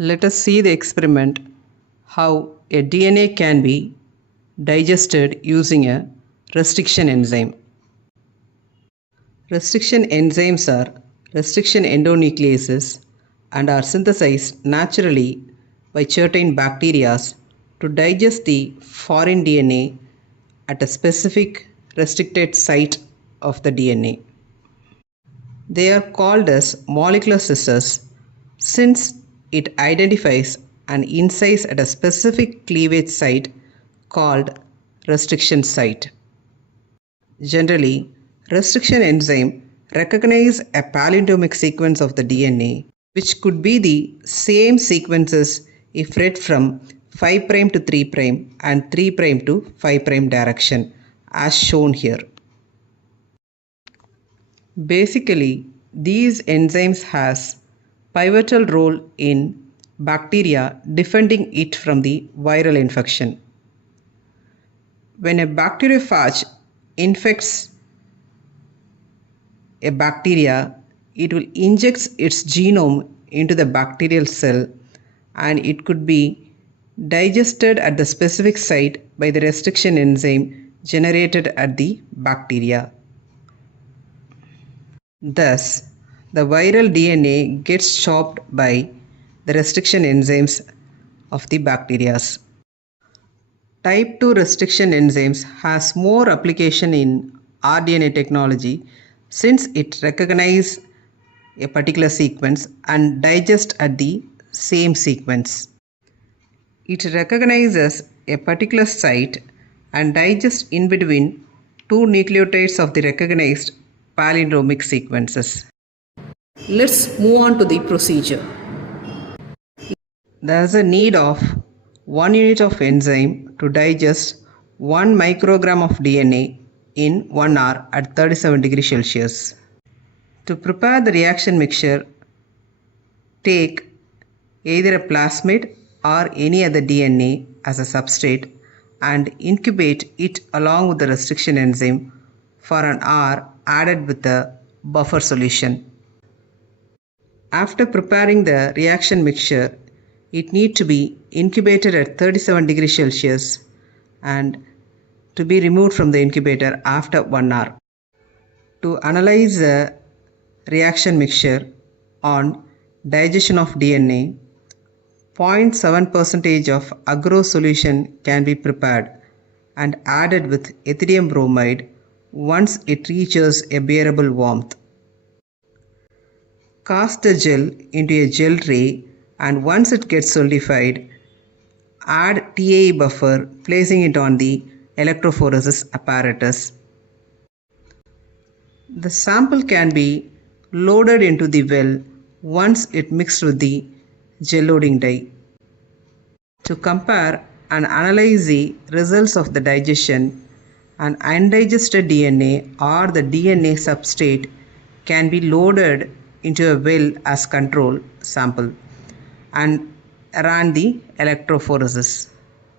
Let us see the experiment how a DNA can be digested using a restriction enzyme. Restriction enzymes are restriction endonucleases and are synthesized naturally by certain bacteria to digest the foreign DNA at a specific restricted site of the DNA. They are called as molecular scissors since it identifies and incises at a specific cleavage site called restriction site. Generally, restriction enzyme recognize a palindromic sequence of the DNA which could be the same sequences if read from 5' to 3' and 3' to 5' direction as shown here. Basically, these enzymes has pivotal role in bacteria defending it from the viral infection. When a bacteriophage infects a bacteria, it will inject its genome into the bacterial cell and it could be digested at the specific site by the restriction enzyme generated at the bacteria. Thus, the viral DNA gets chopped by the restriction enzymes of the bacteria. Type 2 restriction enzymes has more application in rDNA technology since it recognizes a particular sequence and digests at the same sequence. It recognizes a particular site and digests in between two nucleotides of the recognized palindromic sequences. Let's move on to the procedure. There is a need of 1 unit of enzyme to digest 1 microgram of DNA in 1 hour at 37 degrees Celsius. To prepare the reaction mixture, take either a plasmid or any other DNA as a substrate and incubate it along with the restriction enzyme for an hour added with the buffer solution. After preparing the reaction mixture, it needs to be incubated at 37 degrees Celsius and to be removed from the incubator after 1 hour. To analyze the reaction mixture on digestion of DNA, 0.7% of agarose solution can be prepared and added with ethidium bromide once it reaches a bearable warmth. Cast the gel into a gel tray and once it gets solidified, add TAE buffer placing it on the electrophoresis apparatus. The sample can be loaded into the well once it mixed with the gel loading dye. To compare and analyze the results of the digestion, an undigested DNA or the DNA substrate can be loaded into a well as control sample and run the electrophoresis.